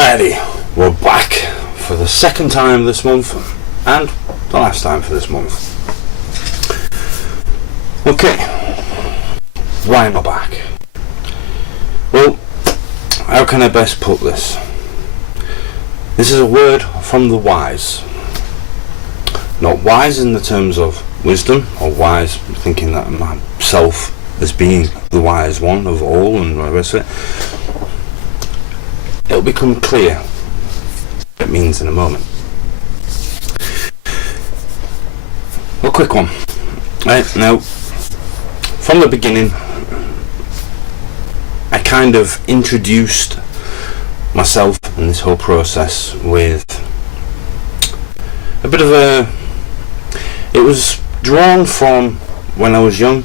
Alrighty, we're back for the second time this month and the last time for this month. Okay, why am I back? Well, how can I best put this? This is a word from the wise. Not wise in the terms of wisdom, or wise thinking that myself as being the wise one of all and the rest of it. It'll become clear what it means in a moment. A quick one. Right, now, from the beginning, I kind of introduced myself and this whole process with a bit of a... It was drawn from when I was young,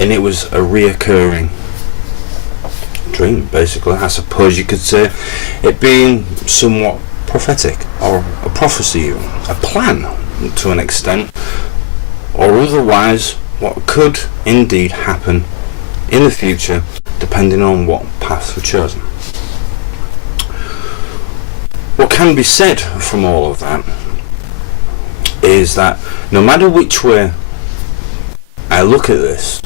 and it was a reoccurring dream, basically, I suppose you could say, it being somewhat prophetic, or a prophecy, a plan to an extent, or otherwise what could indeed happen in the future depending on what path were chosen. What can be said from all of that is that no matter which way I look at this,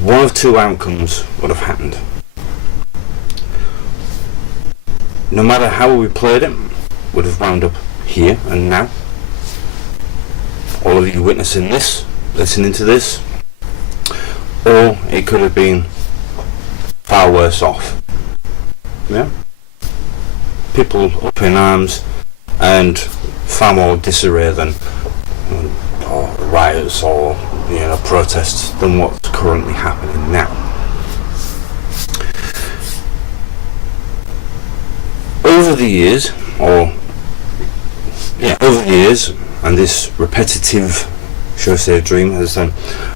one of two outcomes would have happened. No matter how we played it, would have wound up here and now. All of you witnessing this, listening to this, or it could have been far worse off. Yeah? People up in arms and far more disarray than or riots or protests than what's currently happening now. Over the years, and this repetitive, shall I say, dream has then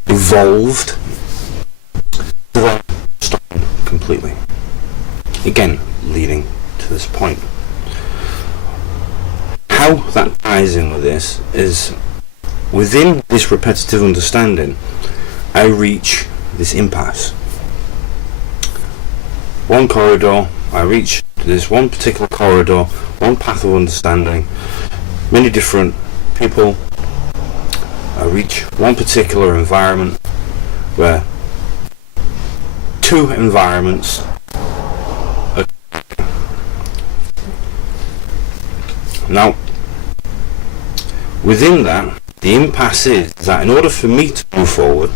evolved to then stopping completely. Again, leading to this point. How that ties in with this is, within this repetitive understanding, I reach this impasse. One corridor, I reach this one particular corridor, one path of understanding, many different people. I reach one particular environment where two environments are. Now, within that, the impasse is that in order for me to move forward,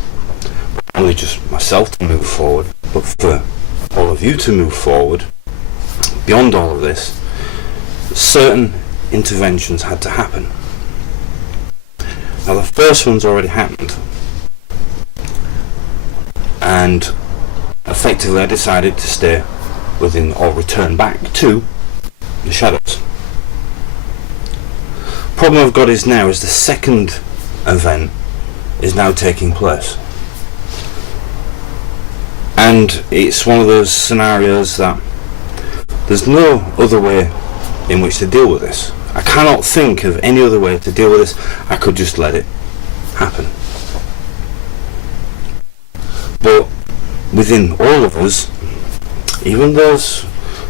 not only just myself to move forward, but for all of you to move forward, beyond all of this, certain interventions had to happen. Now the first one's already happened, and effectively I decided to stay within, or return back to, the shadows. Problem I've got is now is the second event is now taking place, and it's one of those scenarios that there's no other way in which to deal with this. I cannot think of any other way to deal with this. I could just let it happen. But within all of us, even those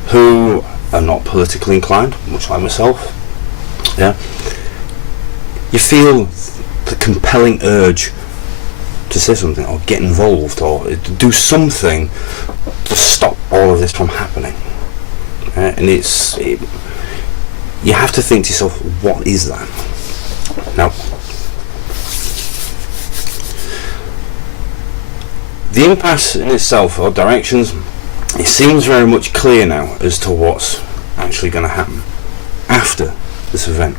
who are not politically inclined, much like myself, you feel the compelling urge to say something or get involved or to do something to stop all of this from happening. And you have to think to yourself, what is that? Now, the impasse in itself, or directions, it seems very much clear now as to what's actually going to happen after this event.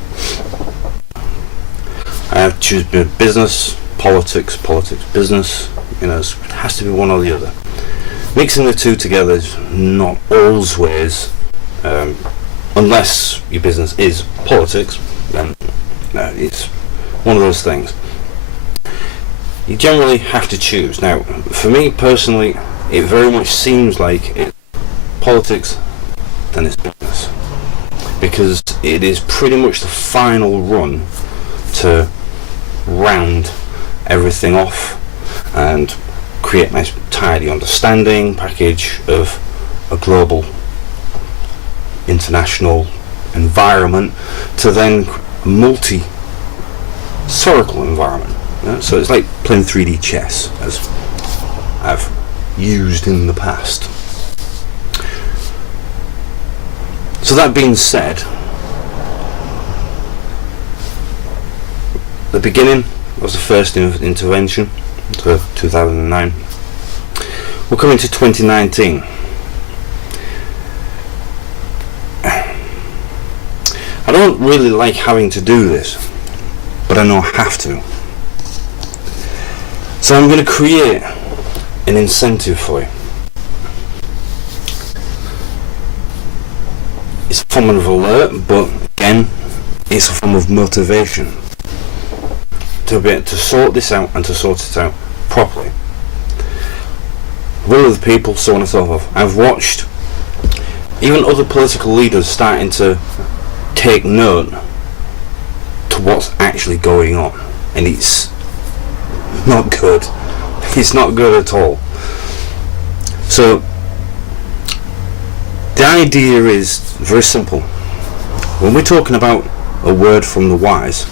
I have to choose business, politics, business. It has to be one or the other. Mixing the two together is not always, unless your business is politics, then it's one of those things. You generally have to choose. Now, for me personally, it very much seems like it's politics, then it's business, because it is pretty much the final run to round everything off and create a nice tidy understanding package of a global international environment to then multi-spherical environment. So it's like playing 3D chess, as I've used in the past. So that being said, the beginning was the first intervention, to 2009. We're coming to 2019. I don't really like having to do this, but I know I have to. So I'm going to create an incentive for you. It's a form of alert, but again, it's a form of motivation to be able to sort this out and to sort it out properly. Will of the people, so on and so forth. I've watched even other political leaders starting to take note to what's actually going on, and it's not good. It's not good at all. So the idea is very simple. When we're talking about a word from the wise,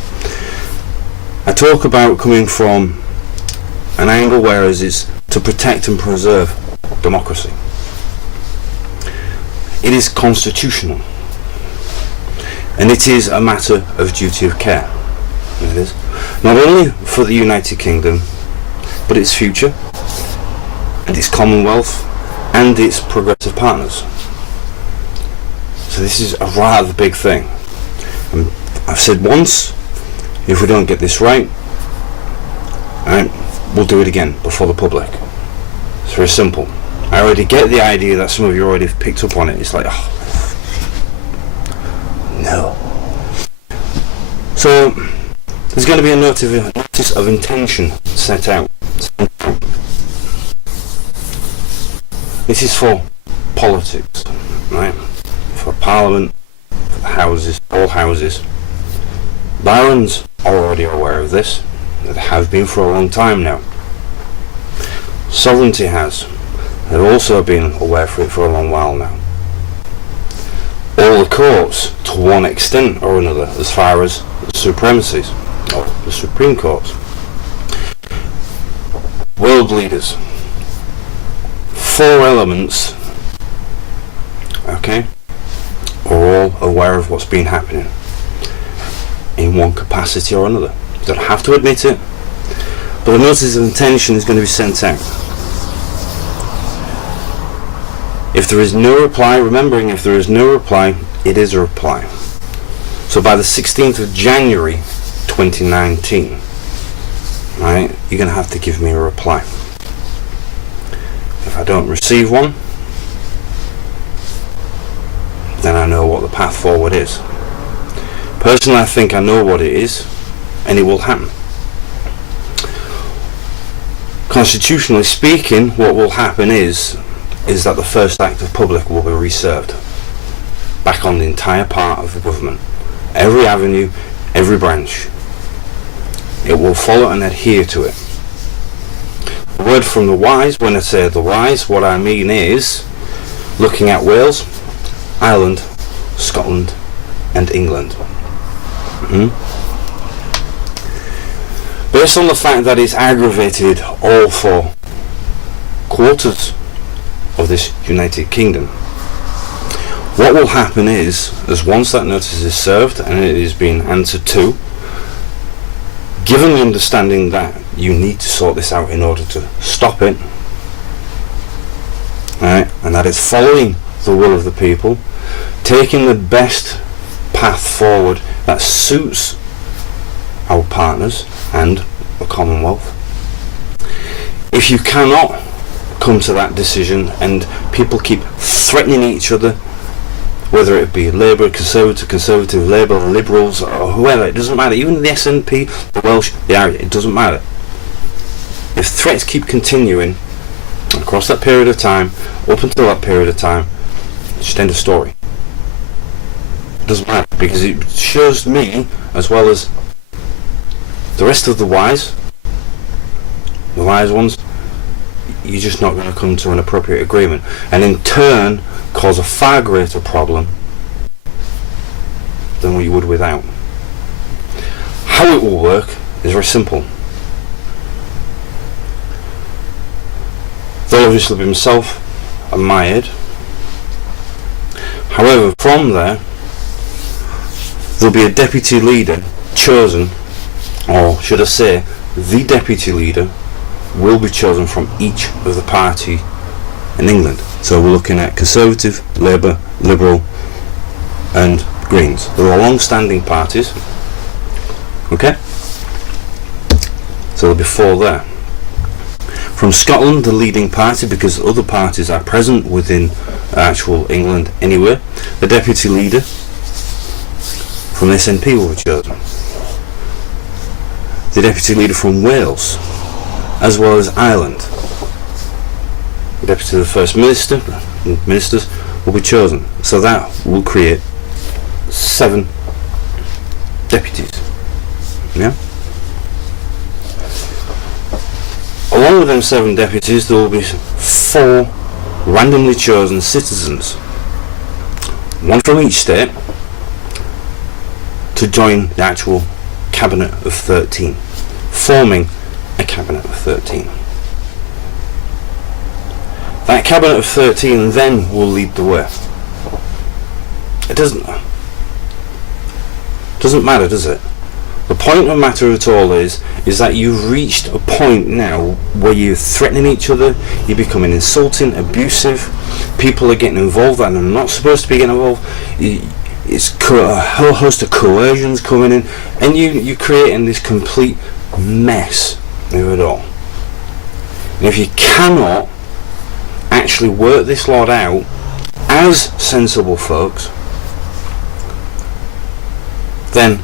I talk about coming from an angle whereas it's to protect and preserve democracy. It is constitutional, and it is a matter of duty of care. It is not only for the United Kingdom, but its future and its Commonwealth and its progressive partners. So this is a rather big thing. And I've said once, if we don't get this right, we'll do it again before the public. It's very simple. I already get the idea that some of you already have picked up on it. It's like, oh, no. So there's going to be a notice of intention set out. This is for politics, right? For Parliament, for the houses, all houses. Barons are already aware of this. They have been for a long time now. Sovereignty has. They've also been aware of it for a long while now. All the courts, to one extent or another, as far as the supremacies, or the Supreme Courts. World leaders. 4 elements, okay, are all aware of what's been happening in one capacity or another. You don't have to admit it, but the notice of intention is going to be sent out. If there is no reply, remembering if there is no reply, it is a reply. So by the 16th of January 2019, right, you're going to have to give me a reply. If I don't receive one, then I know what the path forward is. Personally, I think I know what it is, and it will happen. Constitutionally speaking, what will happen is that the first act of public will be reserved back on the entire part of the government. Every avenue, every branch. It will follow and adhere to it. The word from the wise, when I say the wise, what I mean is looking at Wales, Ireland, Scotland and England. Based on the fact that it's aggravated all 4 quarters of this United Kingdom, what will happen is once that notice is served and it is being answered to, given the understanding that you need to sort this out in order to stop it, right, and that is following the will of the people, taking the best path forward that suits our partners and the Commonwealth. If you cannot come to that decision and people keep threatening each other, whether it be Labour, Conservative, Labour, Liberals or whoever, it doesn't matter, even the SNP, the Welsh, the Irish, it doesn't matter. If threats keep continuing across that period of time, up until that period of time, just end of story. It doesn't matter, because it shows me, as well as the rest of the wise ones, you're just not going to come to an appropriate agreement, and in turn cause a far greater problem than what you would without. How it will work is very simple. There'll obviously be myself and my head. However, from there, there'll be a deputy leader chosen, or should I say, the deputy leader will be chosen from each of the party in England. So we're looking at Conservative, Labour, Liberal and Greens. They're all long-standing parties. Okay? So there'll be 4 there. From Scotland, the leading party, because other parties are present within actual England anyway, the deputy leader from the SNP will be chosen. The deputy leader from Wales, as well as Ireland. The deputy to the First Minister, ministers will be chosen. So that will create 7 deputies. Yeah? Along with them 7 deputies, there will be 4 randomly chosen citizens, 1 from each state, to join the actual cabinet of 13, forming a cabinet of 13. That cabinet of 13 then will lead the way. It doesn't matter, does it? The point of the matter at all is that you've reached a point now where you're threatening each other, you're becoming insulting, abusive, people are getting involved that are not supposed to be getting involved, it's a whole host of coercions coming in, and you're creating this complete mess of it all. And if you cannot actually work this lot out as sensible folks, then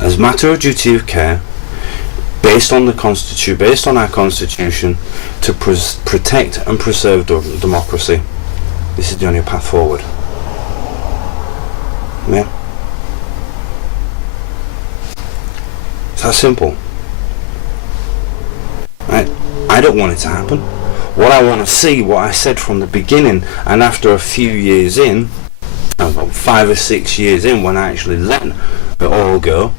as a matter of duty of care, based on our constitution, to protect and preserve democracy, this is the only path forward. Yeah, it's that simple. I don't want it to happen. What I want to see, what I said from the beginning, and after a few years in, about 5 or 6 years in, when I actually let it all go,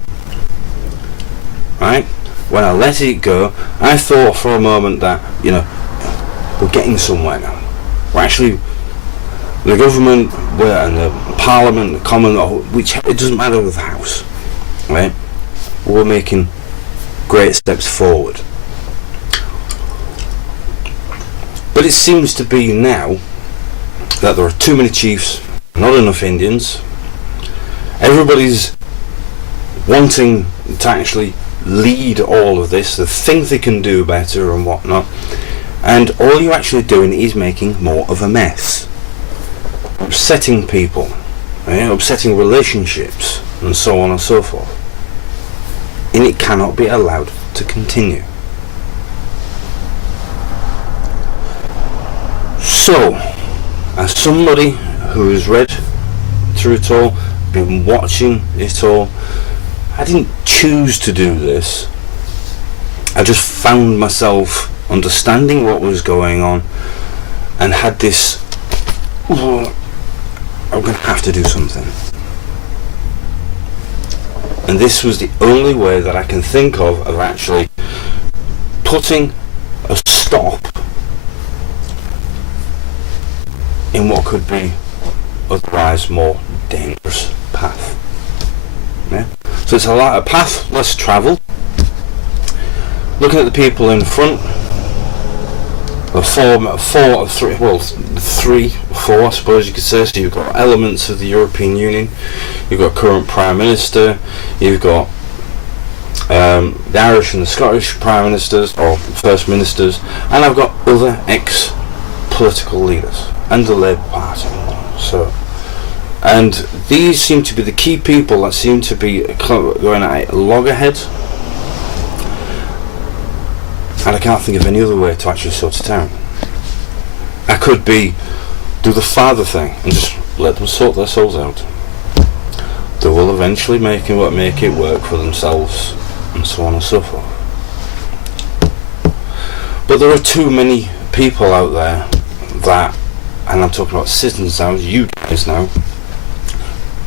right? When I let it go, I thought for a moment that, we're getting somewhere now. We're actually, the government, and the Parliament, the Commonwealth, which it doesn't matter with the House, right? We're making great steps forward. But it seems to be now that there are too many chiefs, not enough Indians. Everybody's wanting to actually lead all of this. They think they can do better and whatnot. And all you're actually doing is making more of a mess. Upsetting people, upsetting relationships, and so on and so forth. And it cannot be allowed to continue. So, as somebody who has read through it all, been watching it all, I didn't choose to do this. I just found myself understanding what was going on and had this, I'm going to have to do something. And this was the only way that I can think of actually putting a stop in what could be otherwise more dangerous path. Yeah? So it's a path less travelled. Looking at the people in front, three, four, I suppose you could say. So you've got elements of the European Union, you've got current Prime Minister, you've got the Irish and the Scottish Prime Ministers or First Ministers, and I've got other ex-political leaders and the Labour Party. So, and these seem to be the key people that seem to be going at a loggerheads, and I can't think of any other way to actually sort it out. I could do the father thing and just let them sort their souls out. They will eventually make it work for themselves, and so on and so forth. But there are too many people out there that, and I'm talking about citizens now, you guys now,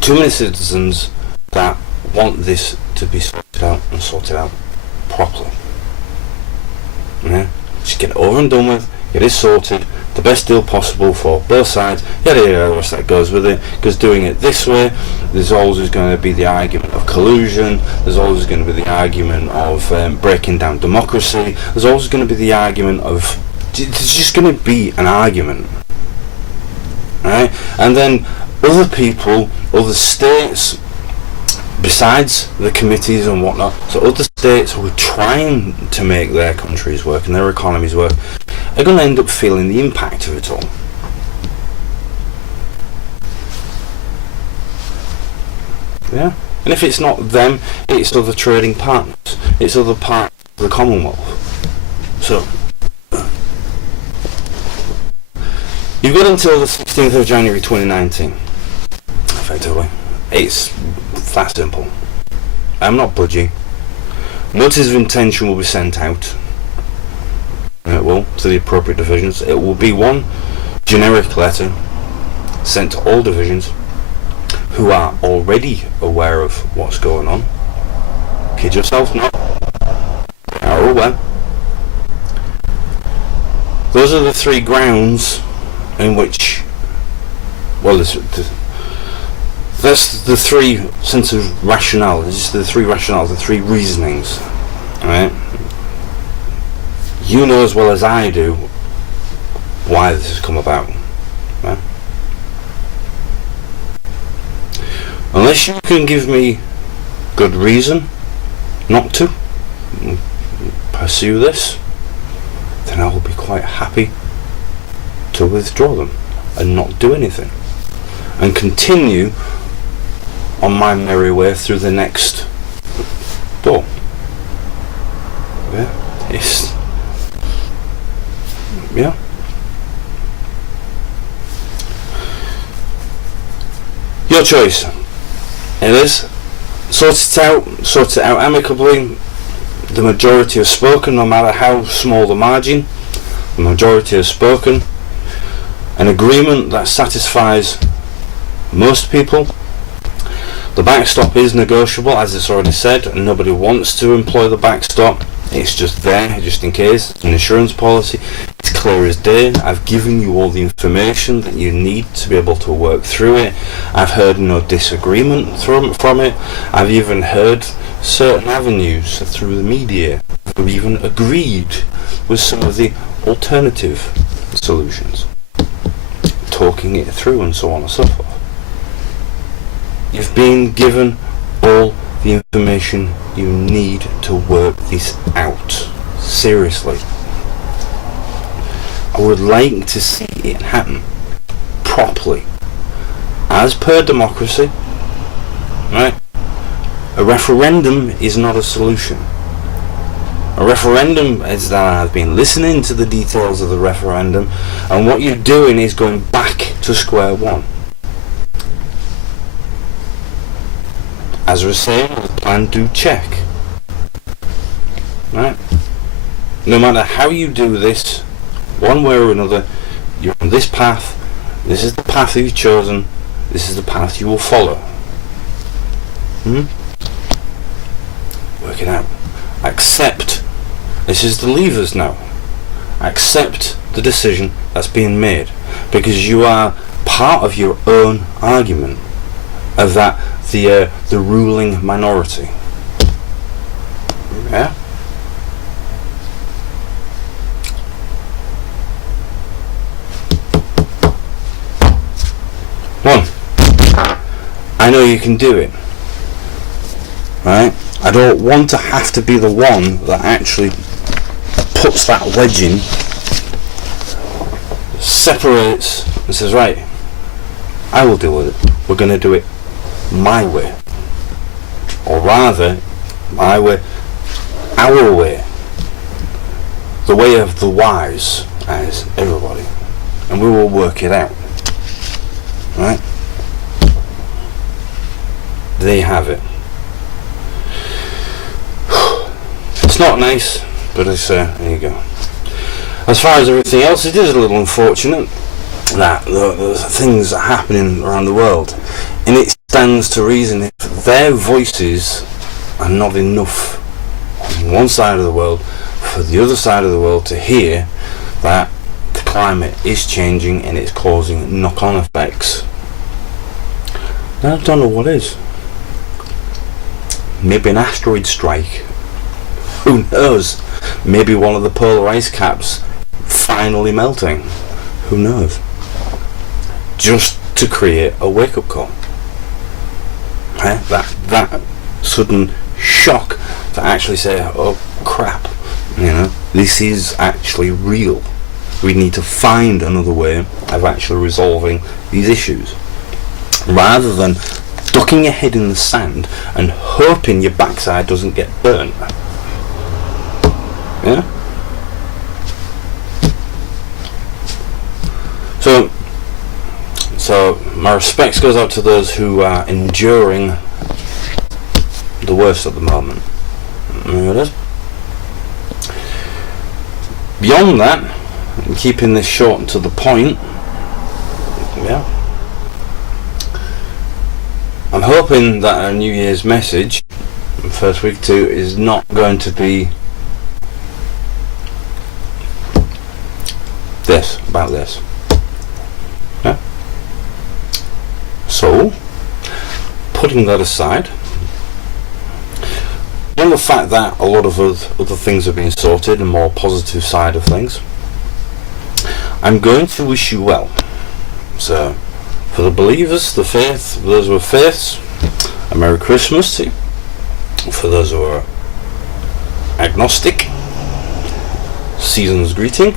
too many citizens that want this to be sorted out properly. Yeah? Just get it over and done with, get it sorted, the best deal possible for both sides, the rest that goes with it, because doing it this way, there's always going to be the argument of collusion, there's always going to be the argument of breaking down democracy, there's always going to be the argument of, there's just going to be an argument, right? And then other people, other states, besides the committees and whatnot, so other states who are trying to make their countries work and their economies work, are going to end up feeling the impact of it all. Yeah? And if it's not them, it's other trading partners, it's other parts of the Commonwealth. So, you've got until the 16th of January 2019, effectively. It's that simple. I'm not budging. Notice of intention will be sent out. It will, to the appropriate divisions. It will be one generic letter sent to all divisions who are already aware of what's going on. Kid yourself not. They are aware. Those are the three grounds in which, well, that's the three sense of rationale. It's the three rationales, the three reasonings. Right? You know as well as I do why this has come about. Right? Unless you can give me good reason not to pursue this, then I will be quite happy to withdraw them and not do anything and continue on my merry way through the next door. Yeah, it's yeah. Your choice. It is. Sort it out amicably. The majority have spoken, no matter how small the margin. The majority have spoken. An agreement that satisfies most people. The backstop is negotiable, as it's already said, and nobody wants to employ the backstop. It's just there, just in case. It's an insurance policy. It's clear as day. I've given you all the information that you need to be able to work through it. I've heard no disagreement from it. I've even heard certain avenues through the media who even agreed with some of the alternative solutions, talking it through and so on and so forth. You've been given all the information you need to work this out. Seriously. I would like to see it happen properly. As per democracy, right? A referendum is not a solution. A referendum is that I've been listening to the details of the referendum, and what you're doing is going back to square one. As I was saying, the plan do check. Right? No matter how you do this, one way or another, you're on this path. This is the path you've chosen. This is the path you will follow. Work it out. Accept. This is the levers now. Accept the decision that's being made, because you are part of your own argument of that the ruling minority. Yeah. One. I know you can do it. Right? I don't want to have to be the one that actually puts that wedge in, separates and says, right, I will deal with it. We're going to do it my way. Or rather, my way, our way. The way of the wise, as everybody. And we will work it out. Right? There you have it. It's not nice, but it's there you go. As far as everything else, it is a little unfortunate that the things that are happening around the world. And it stands to reason if their voices are not enough on one side of the world for the other side of the world to hear that the climate is changing and it's causing knock-on effects, then I don't know what is. Maybe an asteroid strike. Who knows? Maybe one of the polar ice caps finally melting. Who knows? Just to create a wake-up call. That sudden shock to actually say, oh crap, this is actually real. We need to find another way of actually resolving these issues, rather than ducking your head in the sand and hoping your backside doesn't get burnt. Yeah. So my respects goes out to those who are enduring the worst at the moment. There it is. Beyond that, and keeping this short and to the point, yeah, I'm hoping that our New Year's message, first week too, is not going to be about this. Yeah? So, putting that aside, on the fact that a lot of other things are being sorted, a more positive side of things, I'm going to wish you well. So, for the believers, the faith, those who are faiths, a Merry Christmas to you. For those who are agnostic, season's greeting.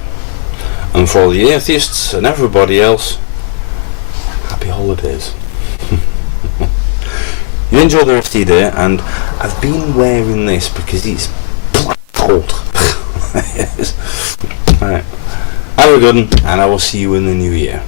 And for all the atheists and everybody else, happy holidays. You enjoy the rest of your day, and I've been wearing this because it's cold. Alright. Have a good one, and I will see you in the new year.